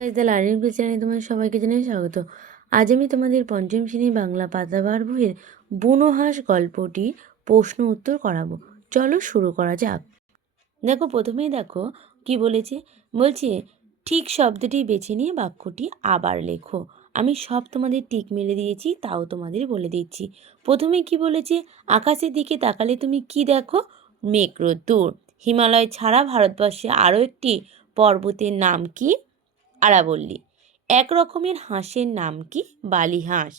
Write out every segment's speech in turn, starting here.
The learning place চ্যানেলে তোমাদের সবাইকে জানাই স্বাগত। আজ আমি তোমাদের পঞ্চম শ্রেণী বাংলা পাতাবার বইয়ের বুনো হাঁস গল্পটি প্রশ্ন উত্তর করাবো। চলো শুরু করা যাক। দেখো, প্রথমেই দেখো কি বলেছে। বলছে ঠিক শব্দটি বেছে নিয়ে বাক্যটি আবার লেখো। আমি সব তোমাদের টিক মেরে দিয়েছি, তাও তোমাদের বলে দিচ্ছি। প্রথমে কি বলেছে, আকাশের দিকে তাকালে তুমি কি দেখো? মেঘ রোদ্দুর। হিমালয় ছাড়া ভারতবর্ষে আরও একটি পর্বতের নাম কি? আরাবল্লী। এক রকমের হাঁসের নাম কি? বালি হাঁস।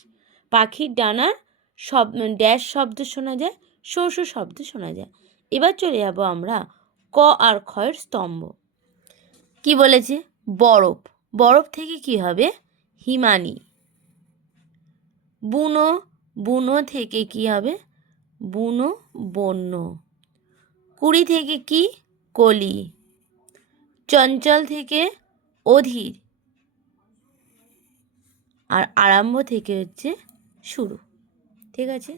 পাখির ডানার সব ড্যাশ শব্দ শোনা যায়, শো শো শব্দ শোনা যায়। এবার চলে যাব আমরা ক আর খয়ের স্তম্ভ। কি বলেছে? বরফ। বরফ থেকে কি হবে? হিমানি। বুনো। বুনো থেকে কি হবে? বুনো বন্য। কুড়ি থেকে কি? কলি। চঞ্চল থেকে অধীর। আর আরম্ভ থেকে হচ্ছে শুরু। ঠিক আছে,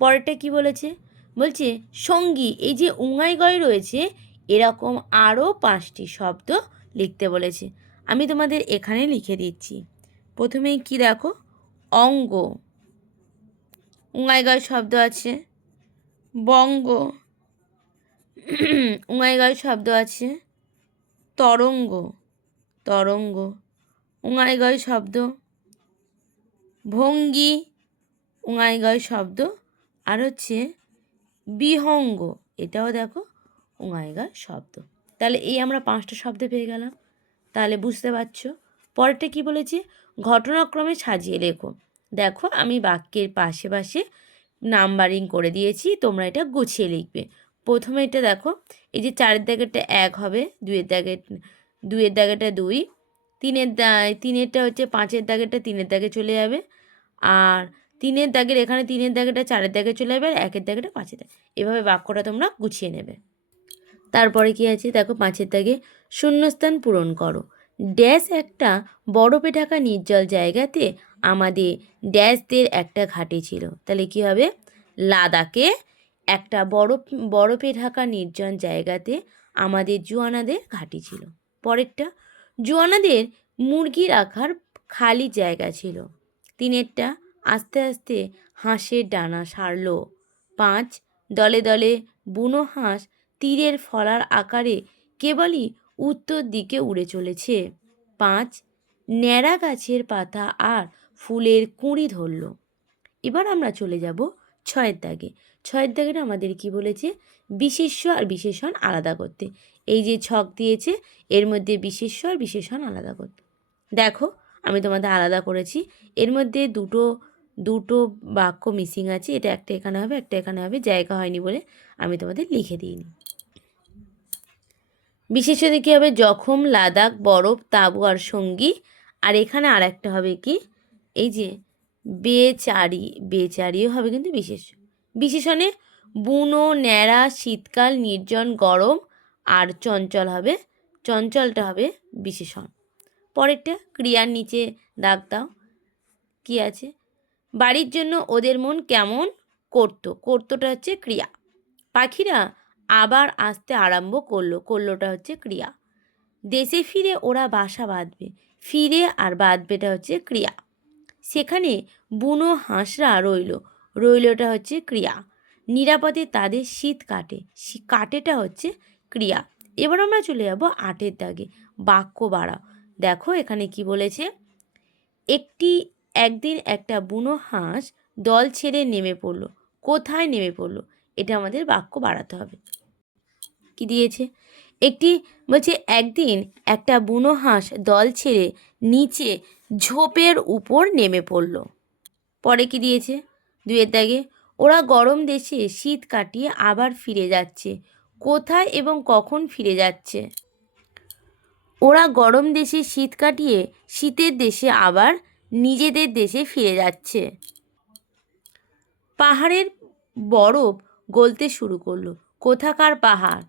পরেরটা কি বলেছে? বলছে সঙ্গী। এই যে উঙাই গয় রয়েছে, এরকম আরও 5টি শব্দ লিখতে বলেছে। আমি তোমাদের এখানে লিখে দিচ্ছি। প্রথমেই কি দেখো? অঙ্গ। উঙাই গয় শব্দ আছে। বঙ্গ। উঙাই গয় শব্দ আছে। তরঙ্গ। তরঙ্গ উঙাই গয় শব্দ। ভঙ্গি উঙাই গয় শব্দ। আর হচ্ছে বিহঙ্গ, এটাও দেখো উঙাই গয় শব্দ। তাহলে এই আমরা 5টা শব্দ পেয়ে গেলাম। তাহলে বুঝতে পারছো। পরেরটা কি বলেছে? ঘটনাক্রমে সাজিয়ে লেখো। দেখো, আমি বাক্যের পাশে পাশে নাম্বারিং করে দিয়েছি, তোমরা এটা গুছিয়ে লিখবে। প্রথমে এটা দেখো, এই যে 4-এর দাগেরটা 1 হবে, 2-এর দাগেরটা 2, তিনেরটা হচ্ছে 5-এর দাগেরটা 3-এর দাগে চলে যাবে, আর 3-এর দাগের এখানে 3-এর দাগেরটা 4-এর দাগে চলে যাবে, আর 1-এর দাগেরটা 5-এর দাগে। এভাবে বাক্যটা তোমরা গুছিয়ে নেবে। তারপরে কি আছে দেখো, 5-এর দাগে শূন্যস্থান পূরণ করো। ড্যাশ একটা বরফে ঢাকা নির্জল জায়গাতে আমাদের ড্যাশদের একটা ঘাঁটি ছিল। তাহলে কি হবে? লাদাখে একটা বরফে ঢাকা নির্জন জায়গাতে আমাদের জুয়ানাদের ঘাঁটি ছিল। পরেরটা, জুয়ানাদের মুরগি রাখার খালি জায়গা ছিল। 3-এরটা, আস্তে আস্তে হাঁসের ডানা সারল। 5, দলে দলে বুনো হাঁস তীরের ফলার আকারে কেবলই উত্তর দিকে উড়ে চলেছে। 5, ন্যাড়া গাছের পাতা আর ফুলের কুঁড়ি ধরল। এবার আমরা চলে যাব 6-এর দাগে। 6-এর দাগের আমাদের কি বলেছে? বিশেষ্য আর বিশেষণ আলাদা করতে। এই যে ছক দিয়েছে, এর মধ্যে বিশেষ্য আর বিশেষণ আলাদা করতে। দেখো, আমি তোমাদের আলাদা করেছি। এর মধ্যে দুটো বাক্য মিসিং আছে। এটা একটা এখানে হবে, একটা এখানে হবে, জায়গা হয়নি বলে আমি তোমাদের লিখে দিইনি। বিশেষত কী হবে? জখম, লাদাখ, বরফ, তাঁবু আর সঙ্গী। আর এখানে আর একটা হবে কি? এই যে বেচারি। বেচারিও হবে কিন্তু বিশেষণে বুনো, ন্যাড়া, শীতকাল, নির্জন, গরম আর চঞ্চল হবে। চঞ্চলটা হবে বিশেষণ। পরেরটা, ক্রিয়ার নিচে দাগ দাও। কি আছে? বাড়ির জন্য ওদের মন কেমন করতো। করতোটা হচ্ছে ক্রিয়া। পাখিরা আবার আসতে আরম্ভ করলো। করলোটা হচ্ছে ক্রিয়া। দেশে ফিরে ওরা বাসা বাঁধবে। ফিরে আর বাঁধবেটা হচ্ছে ক্রিয়া। সেখানে বুনো হাঁসরা রইল। রইলটা হচ্ছে ক্রিয়া। নিরাপদে তাদের শীত কাটে। কাটেটা হচ্ছে ক্রিয়া। এবার আমরা চলে যাব 8-এর দাগে, বাক্য বাড়াও। দেখো এখানে কি বলেছে? একদিন একটা বুনো হাঁস দল ছেড়ে নেমে পড়লো। কোথায় নেমে পড়লো? এটা আমাদের বাক্য বাড়াতে হবে। কি দিয়েছে? বলছে একদিন একটা বুনো হাঁস দল ছেড়ে নিচে ঝোপের উপর নেমে পড়ল। পরে কি দিয়েছে? 2-এর দাগে, ওরা গরম দেশে শীত কাটিয়ে আবার ফিরে যাচ্ছে। কোথায় এবং কখন ফিরে যাচ্ছে? ওরা গরম দেশে শীত কাটিয়ে শীতের দেশে আবার নিজেদের দেশে ফিরে যাচ্ছে। পাহাড়ের বরফ গলতে শুরু করলো। কোথাকার পাহাড়?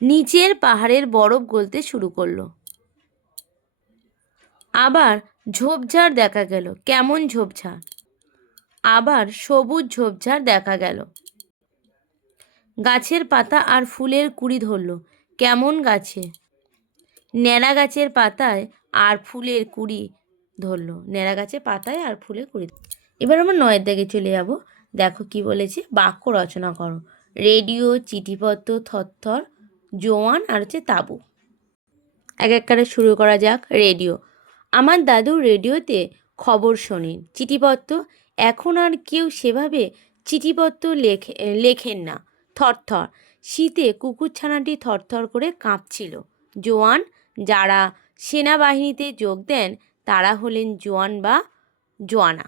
নিচের পাহাড়ের বরফ গলতে শুরু করলো। আবার ঝোপঝাড় দেখা গেল। কেমন ঝোপঝাড়? আবার সবুজ ঝোপঝাড় দেখা গেল। গাছের পাতা আর ফুলের কুঁড়ি ধরল। কেমন গাছে? ন্যাড়া গাছের পাতায় আর ফুলের কুড়ি ধরলো। ন্যাড়া গাছের পাতায় আর ফুলের কুড়ি। এবার আমরা 9 দাগে চলে যাব। দেখো কি বলেছে, বাক্য রচনা করো। রেডিও, চিঠিপত্র, থরথর, জোয়ান আর হচ্ছে তাঁবু। এক এক করে শুরু করা যাক। রেডিও, আমার দাদু রেডিওতে খবর শোনেন। চিঠিপত্র, এখন আর কেউ সেভাবে চিঠিপত্র লেখেন না। থরথর, শীতে কুকুরছানাটি থরথর করে কাঁপছিল। জোয়ান, যারা সেনাবাহিনীতে যোগ দেন তারা হলেন জোয়ান বা জোয়ানা।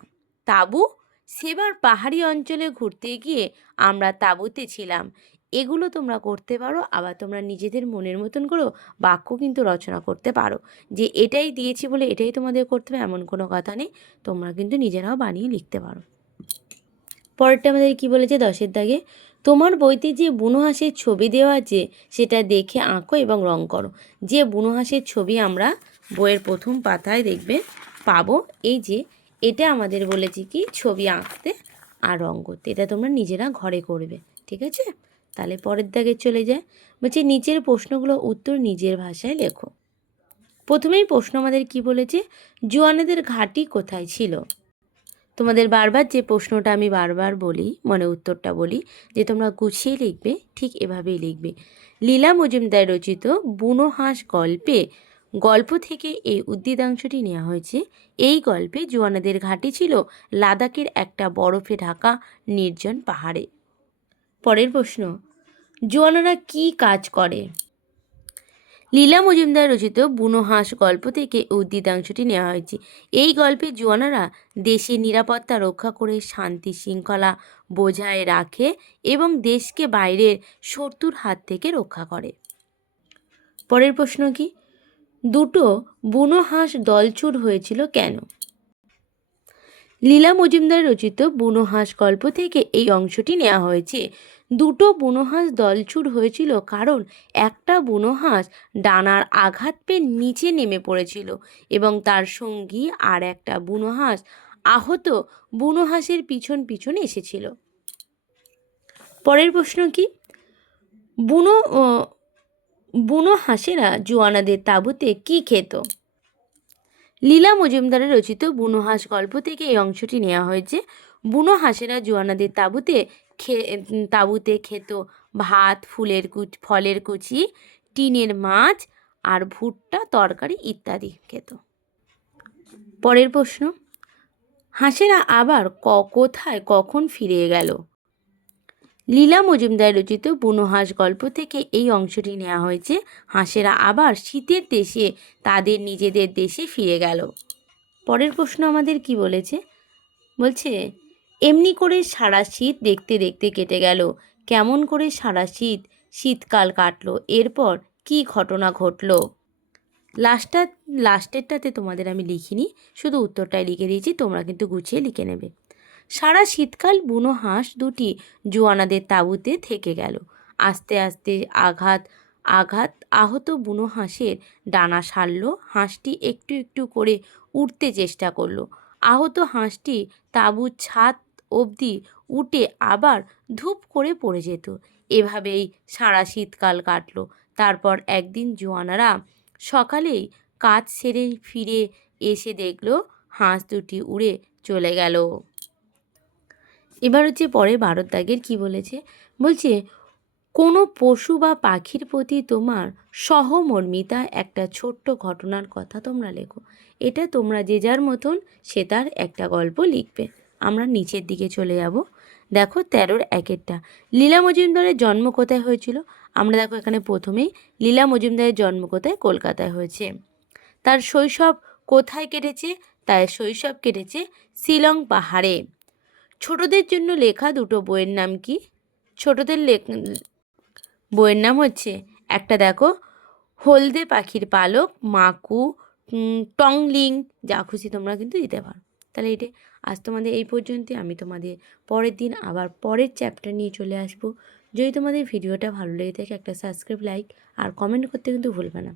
তাঁবু, সেবার পাহাড়ি অঞ্চলে ঘুরতে গিয়ে আমরা তাঁবুতে ছিলাম। এগুলো তোমরা করতে পারো। আবার তোমরা নিজেদের মনের মতন করেও বাক্য কিন্তু রচনা করতে পারো, যে এটাই দিয়েছি বলে এটাই তোমাদের করতে হবে এমন কোনো কথা নেই। তোমরা কিন্তু নিজেরাও বানিয়ে লিখতে পারো। পরেরটা আমাদের কি বলেছে 10 দাগে, তোমার বইতে যে বুনো হাঁসের ছবি দেওয়া আছে সেটা দেখে আঁকো এবং রং করো। যে বুনো হাঁসের ছবি আমরা বইয়ের প্রথম পাতায় দেখবে পাবো, এই যে এটা আমাদের বলেছি কি ছবি আঁকতে আর রং করতে। এটা তোমরা নিজেরা ঘরে করবে, ঠিক আছে? তাহলে পরের দাগে চলে যায়। বলছে নিচের প্রশ্নগুলো উত্তর নিজের ভাষায় লেখো। প্রথমেই প্রশ্ন আমাদের কি বলেছে, জোয়ানেদের ঘাঁটি কোথায় ছিল? তোমাদের বারবার যে প্রশ্নটা আমি বারবার বলি, মানে উত্তরটা বলি, যে তোমরা গুছিয়ে লিখবে, ঠিক এভাবেই লিখবে। লীলা মজুমদার রচিত বুনো হাঁস গল্প থেকে এই উদ্ভিদাংশটি নেওয়া হয়েছে। এই গল্পে জোয়ানাদের ঘাঁটি ছিল লাদাখের একটা বরফে ঢাকা নির্জন পাহাড়ে। পরের প্রশ্ন, জোয়ানারা কি কাজ করে? লীলা মজুমদার রচিত বুনো হাঁস গল্প থেকে উদ্ভিদাংশটি নেওয়া হয়েছে। এই গল্পে জোয়ানারা দেশের নিরাপত্তা রক্ষা করে শান্তি শৃঙ্খলা বজায় রাখে এবং দেশকে বাইরের শত্রুর হাত থেকে রক্ষা করে। পরের প্রশ্ন কি, দুটো বুনো হাঁস দলছুট হয়েছিল কেন? লীলা মজুমদার রচিত বুনো হাঁস গল্প থেকে এই অংশটি নেওয়া হয়েছে। দুটো বুনো হাঁস দলছুট হয়েছিল কারণ একটা বুনো হাঁস ডানার আঘাত পেয়ে নিচে নেমে পড়েছিল এবং তার সঙ্গী আর একটা বুনো হাঁস আহত বুনো হাঁসের পিছন পিছন এসেছিল। পরের প্রশ্ন কি, বুনো বুনো হাঁসেরা জোয়ানাদের তাঁবুতে কি খেত? লীলা মজুমদারের রচিত বুনো হাঁস গল্প থেকে এই অংশটি নেওয়া হয়েছে। বুনো হাঁসেরা জোয়ানাদের তাঁবুতে খেত ভাত, ফলের কুচি, টিনের মাছ আর ভুট্টা তরকারি ইত্যাদি খেত। পরের প্রশ্ন, হাঁসেরা আবার কোথায় কখন ফিরে গেল? লীলা মজুমদার রচিত বুনো হাঁস গল্প থেকে এই অংশটি নেওয়া হয়েছে। হাঁসেরা আবার শীতের দেশে তাদের নিজেদের দেশে ফিরে গেল। পরের প্রশ্ন আমাদের কি বলেছে, বলছে এমনি করে সারা শীত দেখতে দেখতে কেটে গেল। কেমন করে সারা শীতকাল কাটলো? এরপর কি ঘটনা ঘটলো? লাস্টেরটাতে তোমাদের আমি লিখিনি, শুধু উত্তরটাই লিখে দিয়েছি, তোমরা কিন্তু গুছিয়ে লিখে নেবে। সারা শীতকাল বুনো হাঁস দুটি জোয়ানাদের তাঁবুতে থেকে গেল। আস্তে আস্তে আহত বুনো হাঁসের ডানা সারল। হাঁসটি একটু একটু করে উঠতে চেষ্টা করলো। আহত হাঁসটি তাঁবুর ছাদ অবধি উঠে আবার ধূপ করে পড়ে যেত। এভাবেই সারা শীতকাল কাটলো। তারপর একদিন জোয়ানারা সকালেই কাজ সেরে ফিরে এসে দেখলো হাঁস দুটি উড়ে চলে গেল। এবার হচ্ছে পরে 12 দাগের কি বলেছে, বলছে কোনো পশু বা পাখির প্রতি তোমার সহমর্মিতা একটা ছোট্ট ঘটনার কথা তোমরা লেখো। এটা তোমরা যে যার মতন সে তার একটা গল্প লিখবে। আমরা নিচের দিকে চলে যাব। দেখো 13-র 1-এরটা, লীলা মজুমদারের জন্ম কোথায় হয়েছিল? আমরা দেখো এখানে প্রথমেই লীলা মজুমদারের জন্ম কোথায়? কলকাতায় হয়েছে। তার শৈশব কোথায় কেটেছে? তার শৈশব কেটেছে শিলং পাহাড়ে। ছোটদের জন্য লেখা দুটো বইয়ের নাম কি? ছোটদের বইয়ের নাম হচ্ছে, একটা দেখো হলদে পাখির পালক, মাকু, টংলিং, যা খুশি তোমরা কিন্তু দিতে পারো। তাহলে এটা আজ তোমাদের এই পর্যন্তই। আমি তোমাদের পরের দিন আবার পরের চ্যাপ্টার নিয়ে চলে আসবো। যদি তোমাদের ভিডিওটা ভালো লেগে থাকে একটা সাবস্ক্রাইব, লাইক আর কমেন্ট করতে কিন্তু ভুলবে না।